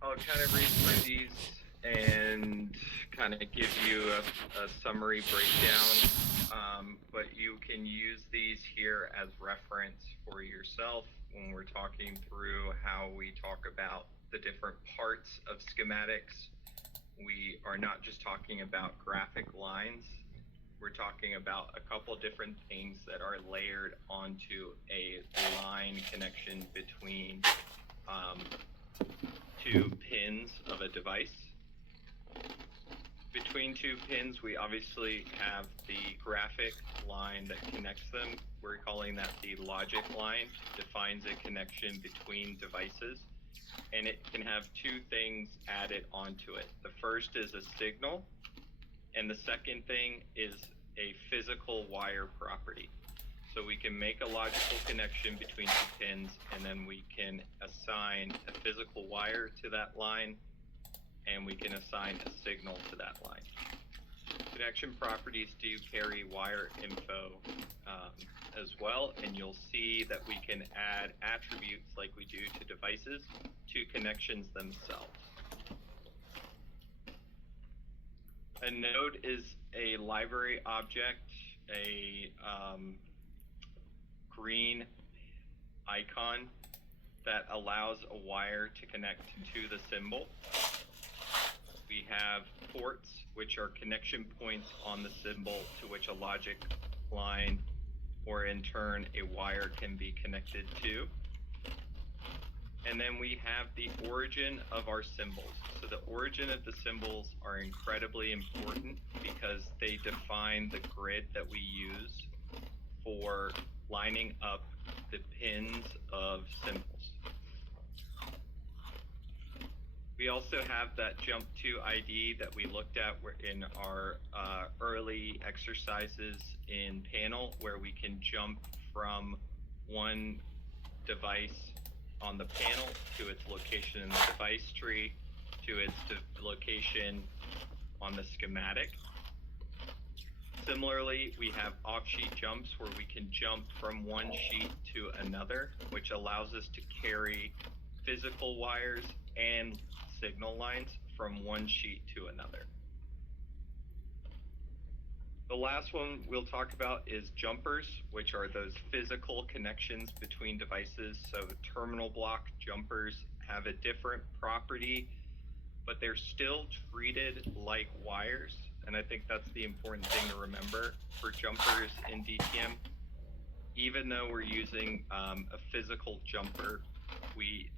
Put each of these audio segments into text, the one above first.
I'll kind of read through these and kind of give you a summary breakdown, but you can use these here as reference for yourself when we're talking through how we talk about the different parts of schematics. We are not just talking about graphic lines. We're talking about a couple different things that are layered onto a line connection between two pins of a device. Between two pins, we obviously have the graphic line that connects them. We're calling that the logic line. Defines a connection between devices, and it can have two things added onto it. The first is a signal, and the second thing is a physical wire property. So we can make a logical connection between two pins, and then we can assign a physical wire to that line, and we can assign a signal to that line. Connection properties do carry wire info as well, and you'll see that we can add attributes like we do to devices to connections themselves. A node is a library object, a green icon that allows a wire to connect to the symbol. We have ports, which are connection points on the symbol to which a logic line or in turn a wire can be connected to. And then we have the origin of our symbols. So the origin of the symbols are incredibly important because they define the grid that we use for lining up the pins of symbols. We also have that jump to ID that we looked at in our early exercises in panel, where we can jump from one device on the panel to its location in the device tree to its location on the schematic. Similarly, we have off-sheet jumps where we can jump from one sheet to another, which allows us to carry physical wires and signal lines from one sheet to another. The last one we'll talk about is jumpers, which are those physical connections between devices. So terminal block jumpers have a different property, but they're still treated like wires. And I think that's the important thing to remember for jumpers in DTM. Even though we're using a physical jumper, we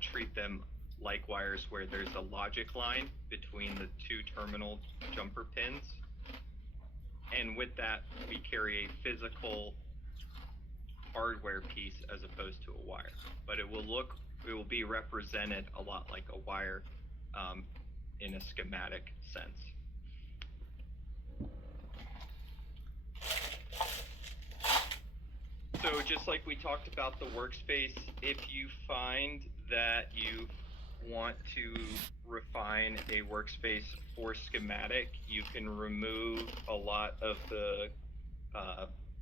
treat them like wires, where there's a logic line between the two terminal jumper pins. And with that, we carry a physical hardware piece as opposed to a wire. But it will be represented a lot like a wire in a schematic sense. So just like we talked about the workspace, if you find that you want to refine a workspace for schematic, you can remove a lot of the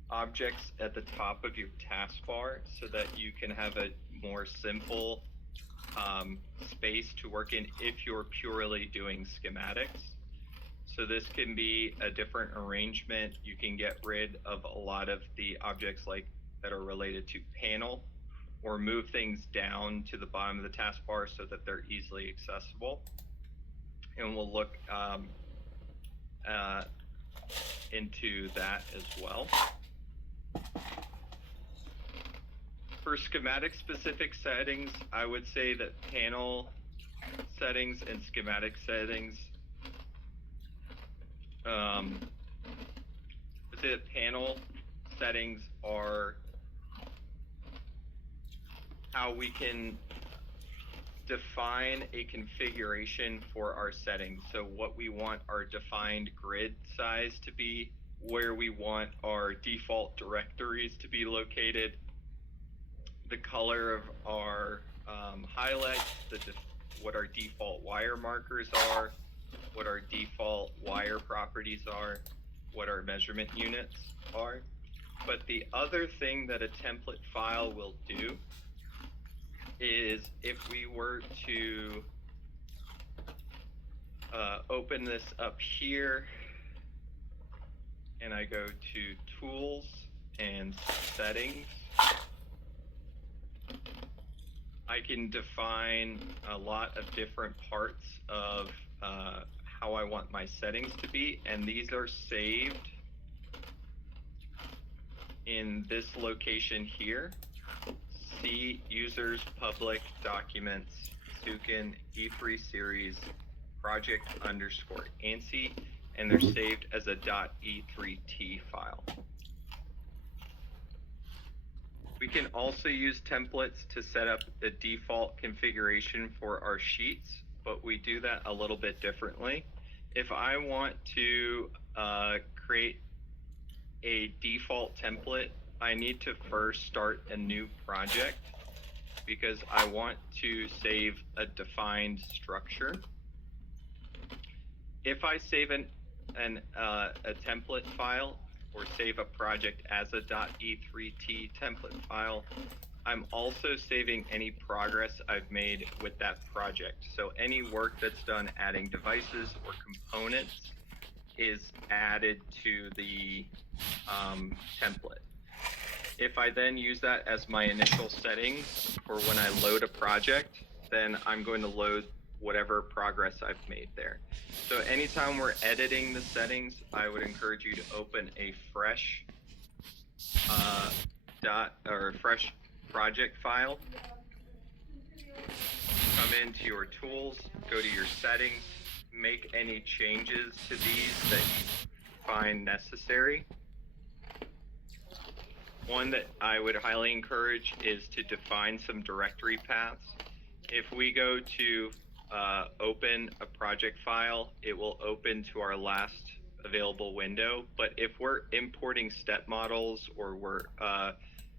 objects at the top of your taskbar so that you can have a more simple space to work in if you're purely doing schematics. So this can be a different arrangement. You can get rid of a lot of the objects that are related to panel, or move things down to the bottom of the taskbar so that they're easily accessible. And we'll look into that as well. For schematic specific settings, I would say that panel settings and schematic settings, I'd say that panel settings are how we can define a configuration for our settings. So what we want our defined grid size to be, where we want our default directories to be located, the color of our highlights, what our default wire markers are, what our default wire properties are, what our measurement units are. But the other thing that a template file will do is if we were to open this up here, and I go to Tools and Settings, I can define a lot of different parts of how I want my settings to be, and these are saved in this location here. See Users, Public, Documents, Sukin, E3 Series, Project _ ANSI, and they're saved as a .e3t file. We can also use templates to set up the default configuration for our sheets, but we do that a little bit differently. If I want to create a default template, I need to first start a new project because I want to save a defined structure. If I save a template file or save a project as a .e3t template file, I'm also saving any progress I've made with that project. So any work that's done adding devices or components is added to the template. If I then use that as my initial settings for when I load a project, then I'm going to load whatever progress I've made there. So anytime we're editing the settings, I would encourage you to open a fresh fresh project file. Come into your tools, go to your settings, make any changes to these that you find necessary. One that I would highly encourage is to define some directory paths. If we go to open a project file, it will open to our last available window. But if we're importing step models or we're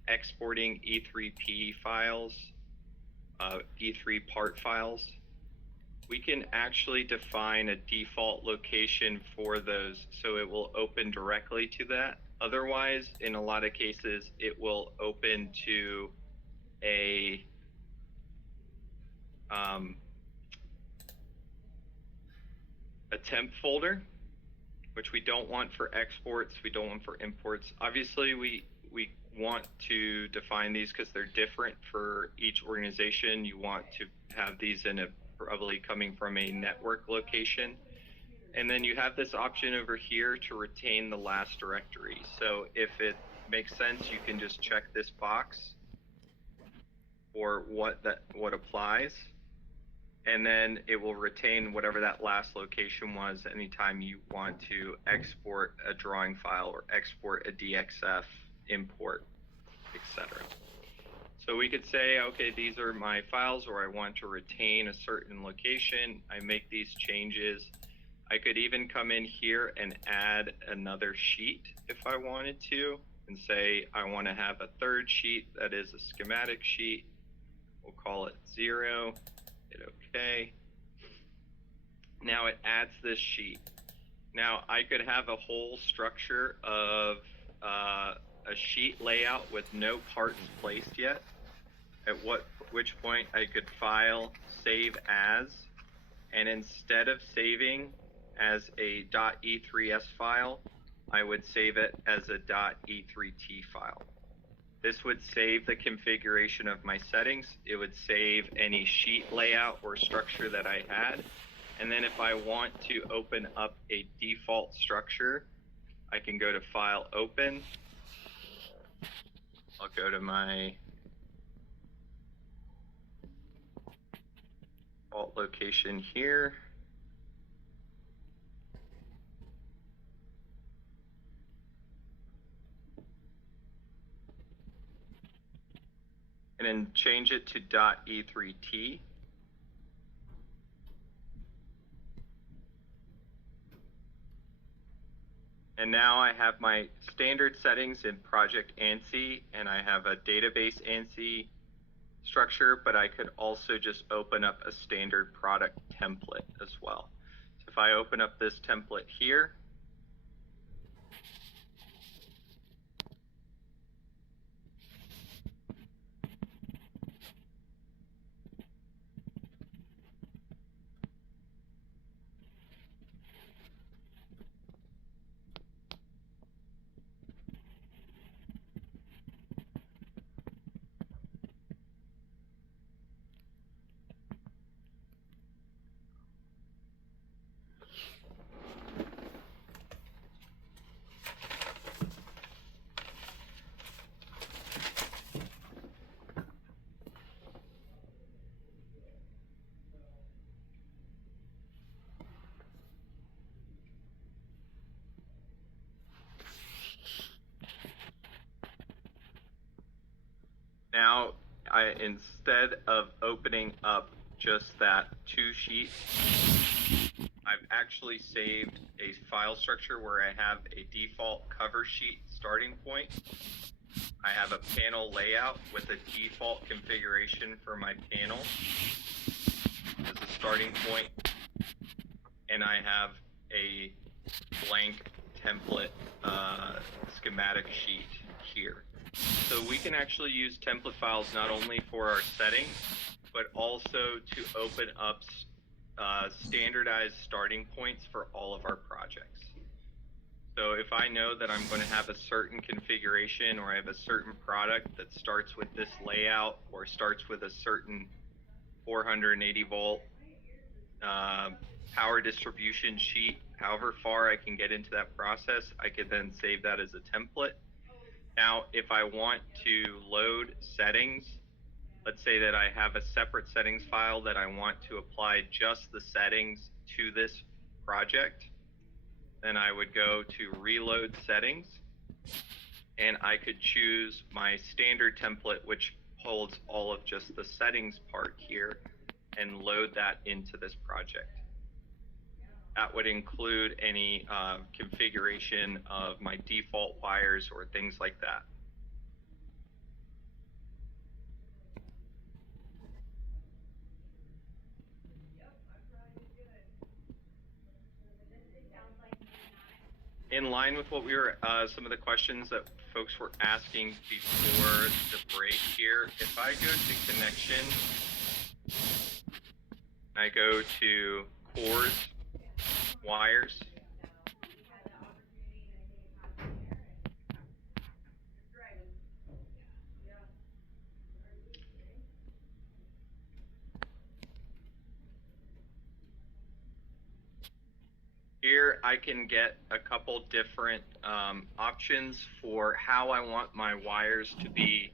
exporting E3P files, E3 part files, we can actually define a default location for those so it will open directly to that. Otherwise, in a lot of cases, it will open to a temp folder, which we don't want for exports, we don't want for imports. Obviously, we want to define these because they're different for each organization. You want to have these in a probably coming from a network location. And then you have this option over here to retain the last directory. So if it makes sense, you can just check this box for what applies. And then it will retain whatever that last location was anytime you want to export a drawing file or export a DXF, import, etc. So we could say, okay, these are my files, or I want to retain a certain location. I make these changes. I could even come in here and add another sheet if I wanted to, and say I want to have a third sheet that is a schematic sheet. We'll call it 0. Hit OK. Now it adds this sheet. Now I could have a whole structure of a sheet layout with no parts placed yet, at which point I could file, save as, and instead of saving as a .e3s file, I would save it as a .e3t file. This would save the configuration of my settings. It would save any sheet layout or structure that I had. And then if I want to open up a default structure, I can go to File, Open. I'll go to my default location here. And then change it to .e3t. And now I have my standard settings in Project ANSI, and I have a database ANSI structure, but I could also just open up a standard product template as well. So if I open up this template here, Now, instead of opening up just that 2 sheets, I've actually saved a file structure where I have a default cover sheet starting point. I have a panel layout with a default configuration for my panel as a starting point, and I have a blank template schematic sheet here. So we can actually use template files not only for our settings, but also to open up standardized starting points for all of our projects. So if I know that I'm going to have a certain configuration, or I have a certain product that starts with this layout or starts with a certain 480 volt power distribution sheet, however far I can get into that process, I could then save that as a template. Now, if I want to load settings, let's say that I have a separate settings file that I want to apply just the settings to this project, then I would go to reload settings, and I could choose my standard template, which holds all of just the settings part here, and load that into this project. That would include any configuration of my default wires or things like that. In line with what we were, some of the questions that folks were asking before the break here, if I go to connection, I go to cores, wires, here I can get a couple different options for how I want my wires to be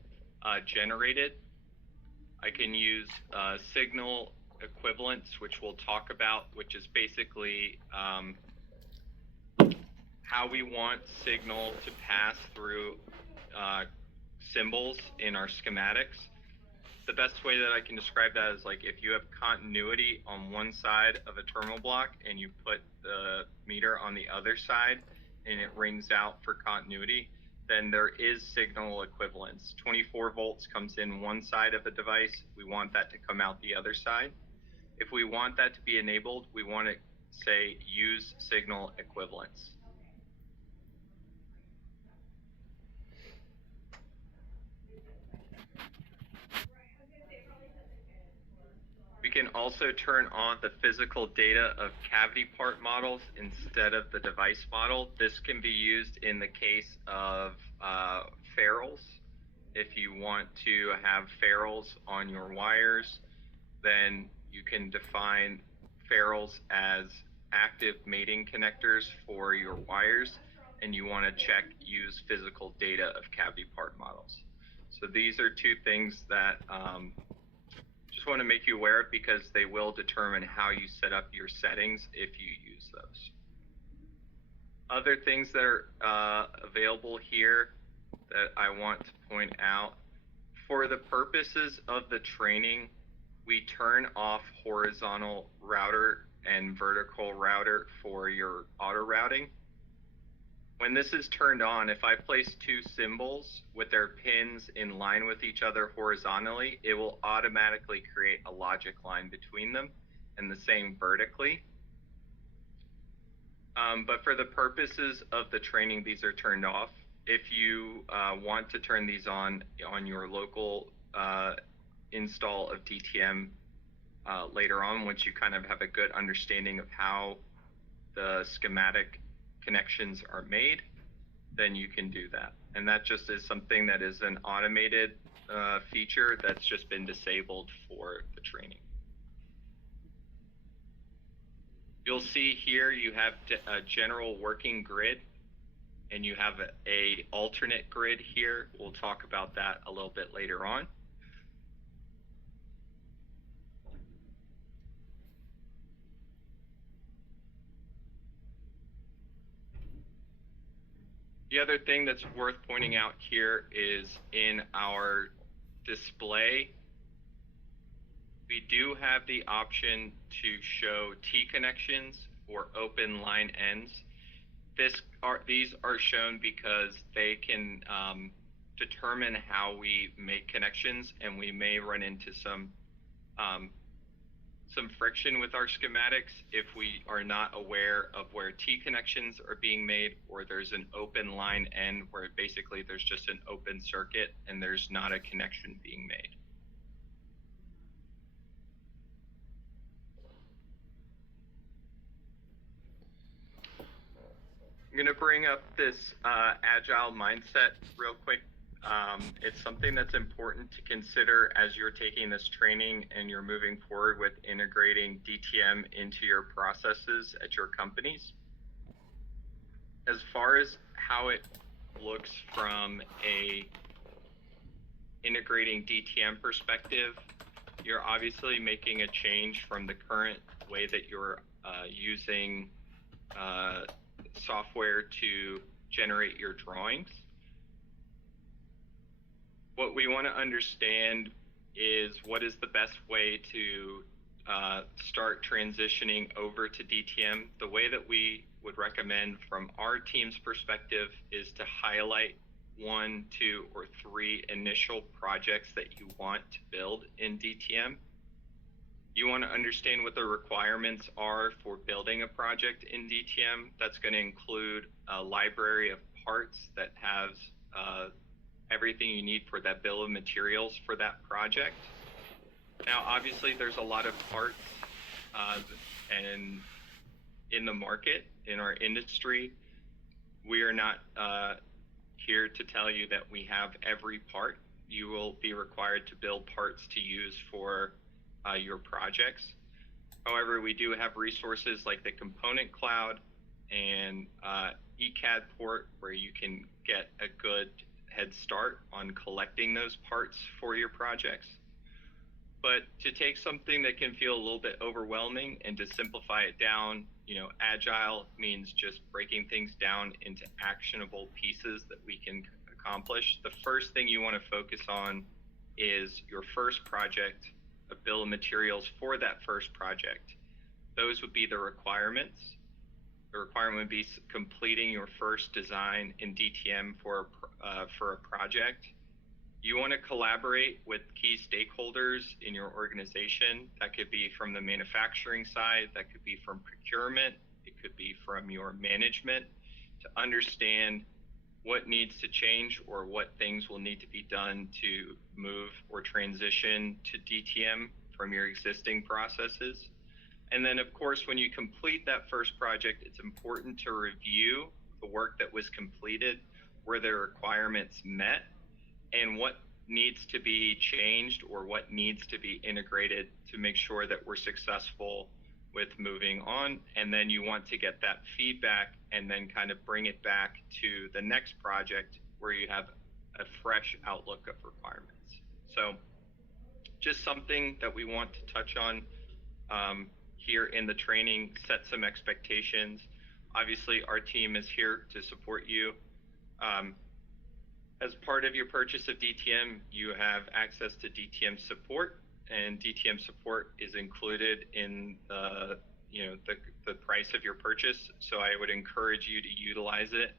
generated. I can use signal equivalence, which we'll talk about, which is basically how we want signal to pass through symbols in our schematics. The best way that I can describe that is like if you have continuity on one side of a terminal block and you put the meter on the other side and it rings out for continuity, then there is signal equivalence. 24 volts comes in one side of a device. We want that to come out the other side. If we want that to be enabled, we want to say use signal equivalence. We can also turn on the physical data of cavity part models instead of the device model. This can be used in the case of ferrules. If you want to have ferrules on your wires, then you can define ferrules as active mating connectors for your wires, and you want to check use physical data of cavity part models. So these are two things that just want to make you aware of, because they will determine how you set up your settings if you use those. Other things that are available here that I want to point out, for the purposes of the training, we turn off horizontal router and vertical router for your auto routing. When this is turned on, if I place two symbols with their pins in line with each other horizontally, it will automatically create a logic line between them, and the same vertically. But for the purposes of the training, these are turned off. If you want to turn these on your local install of DTM later on, once you kind of have a good understanding of how the schematic connections are made, then you can do that. And that just is something that is an automated feature that's just been disabled for the training. You'll see here you have a general working grid, and you have a alternate grid here. We'll talk about that a little bit later on. The other thing that's worth pointing out here is in our display, we do have the option to show T connections or open line ends. These are shown because they can determine how we make connections, and we may run into some friction with our schematics if we are not aware of where T connections are being made, or there's an open line end where basically there's just an open circuit and there's not a connection being made. I'm going to bring up this agile mindset real quick. It's something that's important to consider as you're taking this training and you're moving forward with integrating DTM into your processes at your companies. As far as how it looks from a integrating DTM perspective, you're obviously making a change from the current way that you're using software to generate your drawings. What we want to understand is what is the best way to start transitioning over to DTM. The way that we would recommend from our team's perspective is to highlight 1, 2, or 3 initial projects that you want to build in DTM. You want to understand what the requirements are for building a project in DTM. That's going to include a library of parts that has everything you need for that bill of materials for that project. Now, obviously, there's a lot of parts and in the market, in our industry. We are not here to tell you that we have every part. You will be required to build parts to use for your projects. However, we do have resources like the Component Cloud and ECAD port where you can get a good head start on collecting those parts for your projects. But to take something that can feel a little bit overwhelming and to simplify it down, agile means just breaking things down into actionable pieces that we can accomplish. The first thing you want to focus on is your first project, a bill of materials for that first project. Those would be the requirements. The requirement would be completing your first design in DTM for a project. You want to collaborate with key stakeholders in your organization. That could be from the manufacturing side, that could be from procurement, it could be from your management, to understand what needs to change or what things will need to be done to move or transition to DTM from your existing processes. And then, of course, when you complete that first project, it's important to review the work that was completed, were the requirements met, and what needs to be changed or what needs to be integrated to make sure that we're successful with moving on. And then you want to get that feedback and then kind of bring it back to the next project where you have a fresh outlook of requirements. So just something that we want to touch on here in the training, set some expectations. Obviously, our team is here to support you. As part of your purchase of DTM, you have access to DTM support, and DTM support is included in the price of your purchase. So I would encourage you to utilize it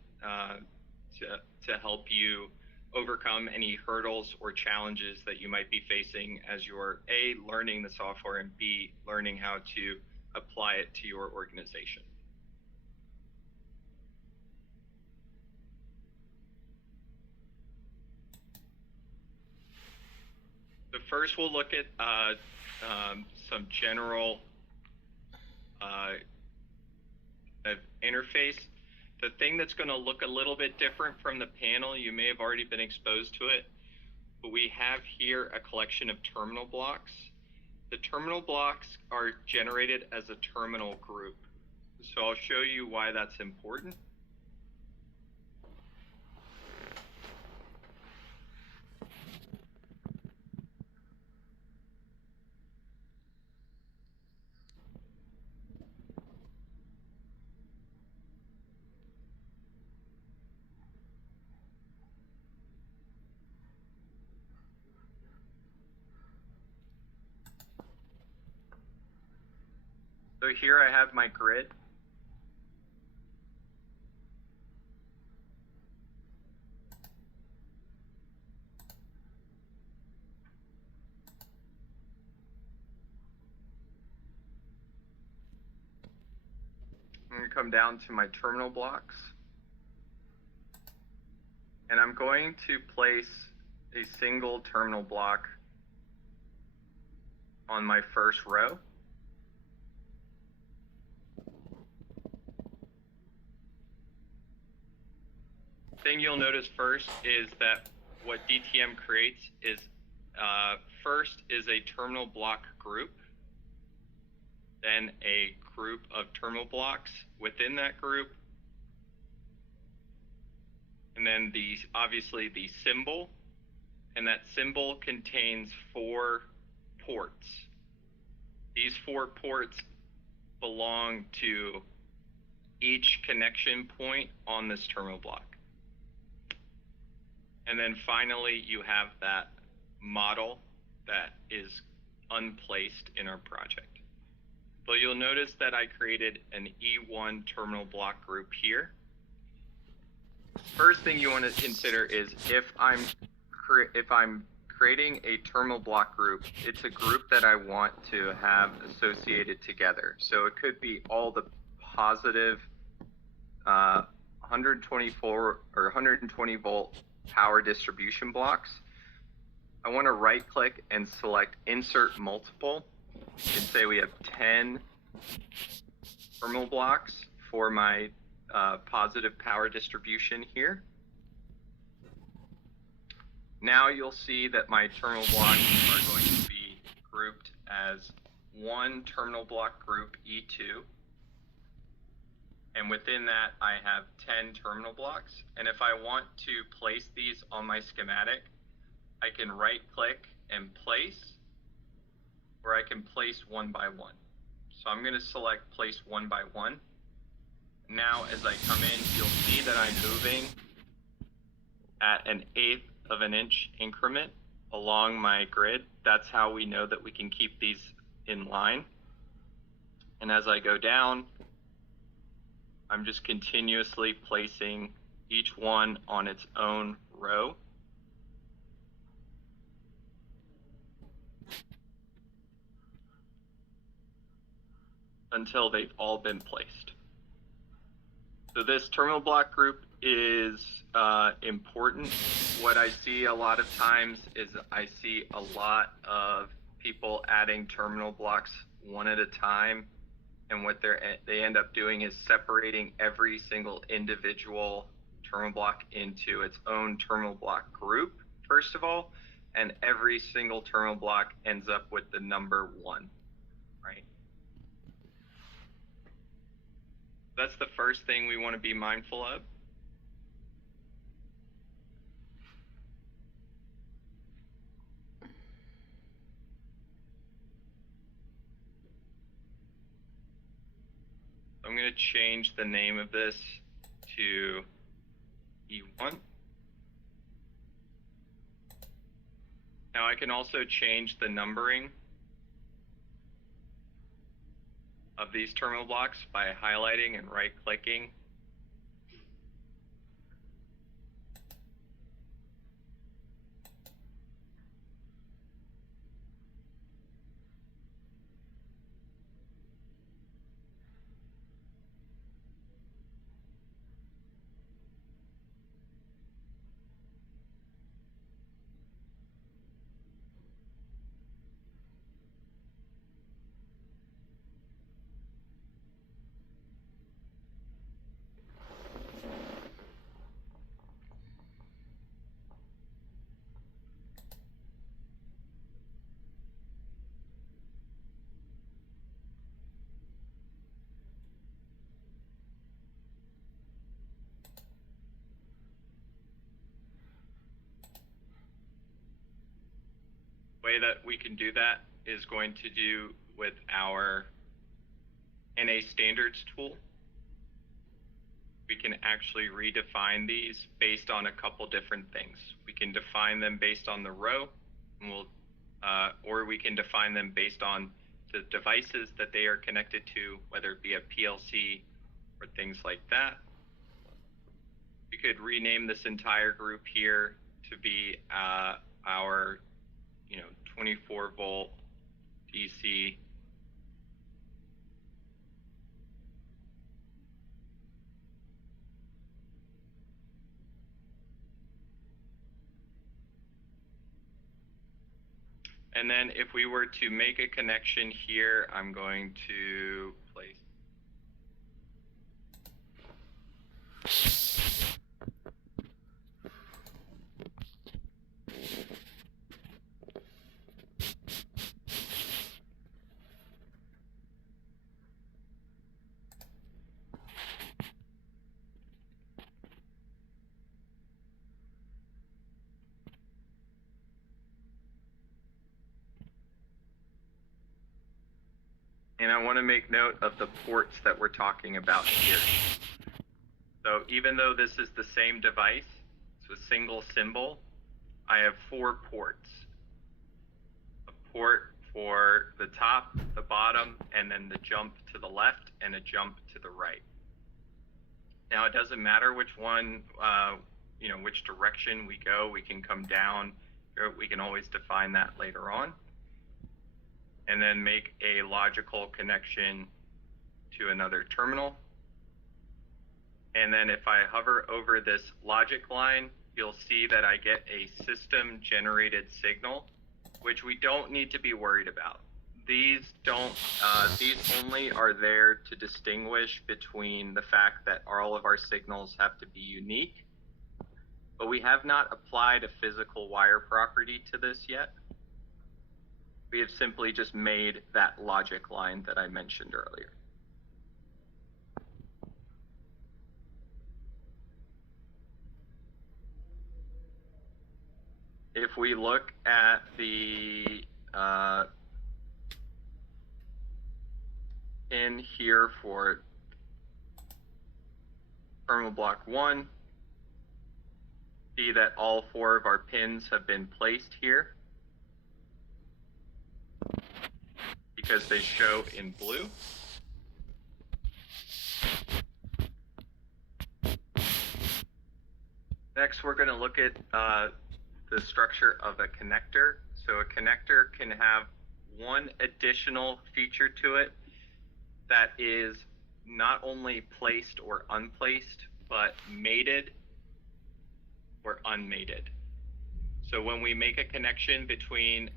to help you overcome any hurdles or challenges that you might be facing as you're A, learning the software, and B, learning how to apply it to your organization. So first we'll look at some general interface. The thing that's going to look a little bit different from the panel, you may have already been exposed to it, but we have here a collection of terminal blocks. The terminal blocks are generated as a terminal group. So I'll show you why that's important. So here I have my grid. I'm going to come down to my terminal blocks. And I'm going to place a single terminal block on my first row. Thing you'll notice first is that what DTM creates is first is a terminal block group, then a group of terminal blocks within that group, and then obviously the symbol, and that symbol contains 4 ports. These 4 ports belong to each connection point on this terminal block. And then finally, you have that model that is unplaced in our project. So you'll notice that I created an E1 terminal block group here. First thing you want to consider is if I'm creating a terminal block group, it's a group that I want to have associated together. So it could be all the positive 124 or 120 volt power distribution blocks. I want to right click and select insert multiple and say we have 10 terminal blocks for my positive power distribution here. Now you'll see that my terminal blocks are going to be grouped as one terminal block group E2. And within that, I have 10 terminal blocks. And if I want to place these on my schematic, I can right click and place, or I can place one by one. So I'm going to select place one by one. Now, as I come in, you'll see that I'm moving at an 1/8 of an inch increment along my grid. That's how we know that we can keep these in line. And as I go down, I'm just continuously placing each one on its own row. Until they've all been placed. So this terminal block group is important. What I see a lot of times is I see a lot of people adding terminal blocks one at a time, and what they end up doing is separating every single individual terminal block into its own terminal block group, first of all, and every single terminal block ends up with the number 1, right? That's the first thing we want to be mindful of. I'm going to change the name of this to E1. Now I can also change the numbering of these terminal blocks by highlighting and right-clicking. Way that we can do that is going to do with our NA standards tool. We can actually redefine these based on a couple different things. We can define them based on the row, and or we can define them based on the devices that they are connected to, whether it be a PLC or things like that. We could rename this entire group here to be our 24 volt DC And then if we were to make a connection here, I'm going to place. And I want to make note of the ports that we're talking about here. So even though this is the same device, it's a single symbol, I have 4 ports. A port for the top, the bottom, and then the jump to the left and a jump to the right. Now it doesn't matter which one, which direction we go. We can come down, we can always define that later on. And then make a logical connection to another terminal. And then if I hover over this logic line, you'll see that I get a system generated signal, which we don't need to be worried about. These only are there to distinguish between the fact that all of our signals have to be unique, but we have not applied a physical wire property to this yet. We have simply just made that logic line that I mentioned earlier. If we look at the in here for terminal block 1, see that all 4 of our pins have been placed here because they show in blue. Next, we're going to look at the structure of a connector. So a connector can have one additional feature to it that is not only placed or unplaced, but mated or unmated. So when we make a connection between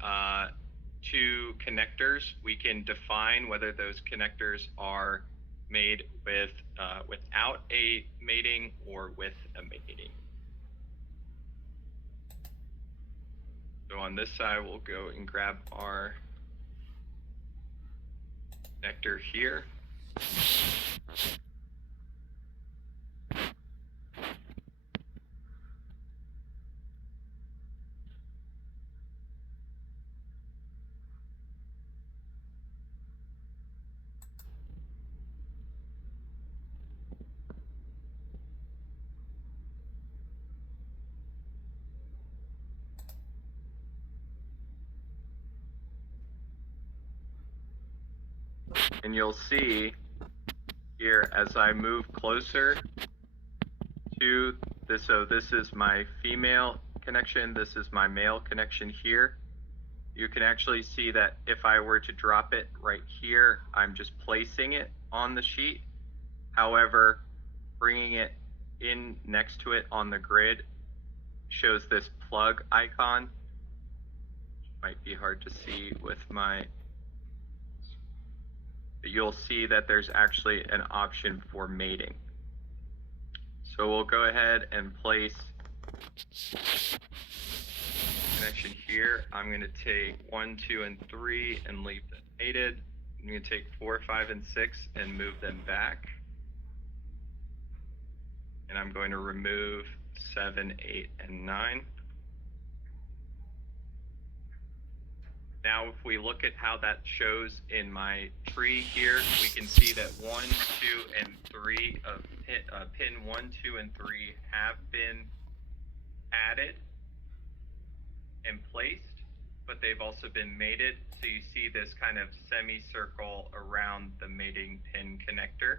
2 connectors, we can define whether those connectors are made with without a mating or with a mating. So on this side, we'll go and grab our connector here. And you'll see here as I move closer to this, so this is my female connection, this is my male connection here. You can actually see that if I were to drop it right here, I'm just placing it on the sheet. However, bringing it in next to it on the grid shows this plug icon. Might be hard to see with my, you'll see that there's actually an option for mating. So we'll go ahead and place connection here. I'm going to take 1, 2, and 3 and leave them mated. I'm going to take 4, 5, and 6 and move them back. And I'm going to remove 7, 8, and 9. Now, if we look at how that shows in my tree here, we can see that 1, 2, and 3 of pin 1, 2, and 3 have been added and placed. but they've also been mated. So you see this kind of semicircle around the mating pin connector.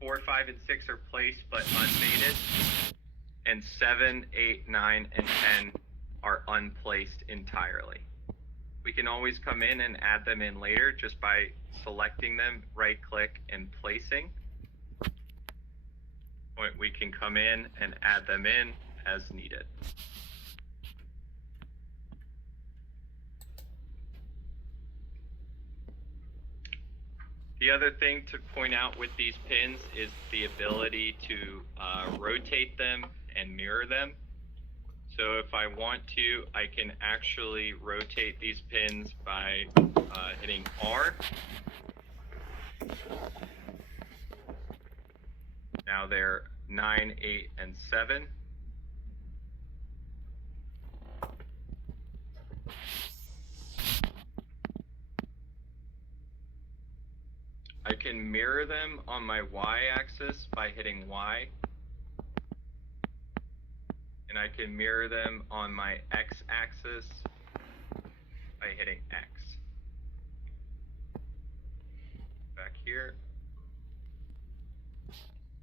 4, 5, and 6 are placed but unmated, and 7, 8, 9, and 10 are unplaced entirely. We can always come in and add them in later just by selecting them, right-click, and placing. We can come in and add them in as needed. The other thing to point out with these pins is the ability to rotate them and mirror them. So if I want to, I can actually rotate these pins by hitting R. Now they're 9, 8, and 7. I can mirror them on my y-axis by hitting Y. And I can mirror them on my x-axis by hitting X. Back here.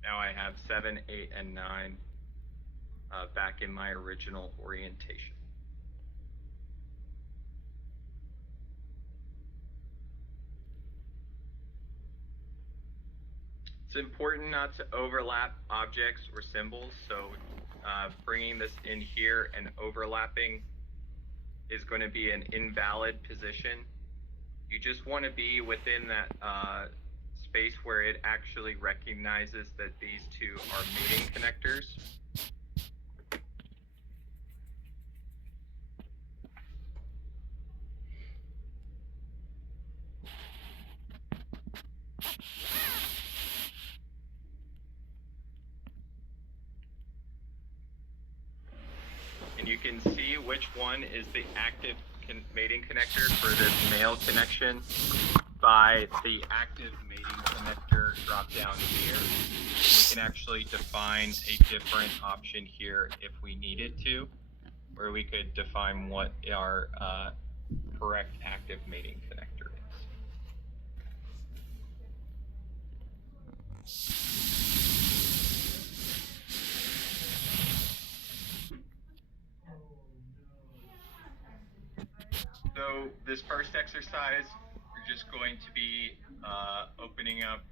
Now I have 7, 8, and 9 back in my original orientation. It's important not to overlap objects or symbols, so bringing this in here and overlapping is going to be an invalid position. You just want to be within that space where it actually recognizes that these two are mating connectors. And you can see which one is the active mating connector for this male connection by the active mating connector drop down here. We can actually define a different option here if we needed to, where we could define what our correct active mating connector is. So this first exercise, we're just going to be opening up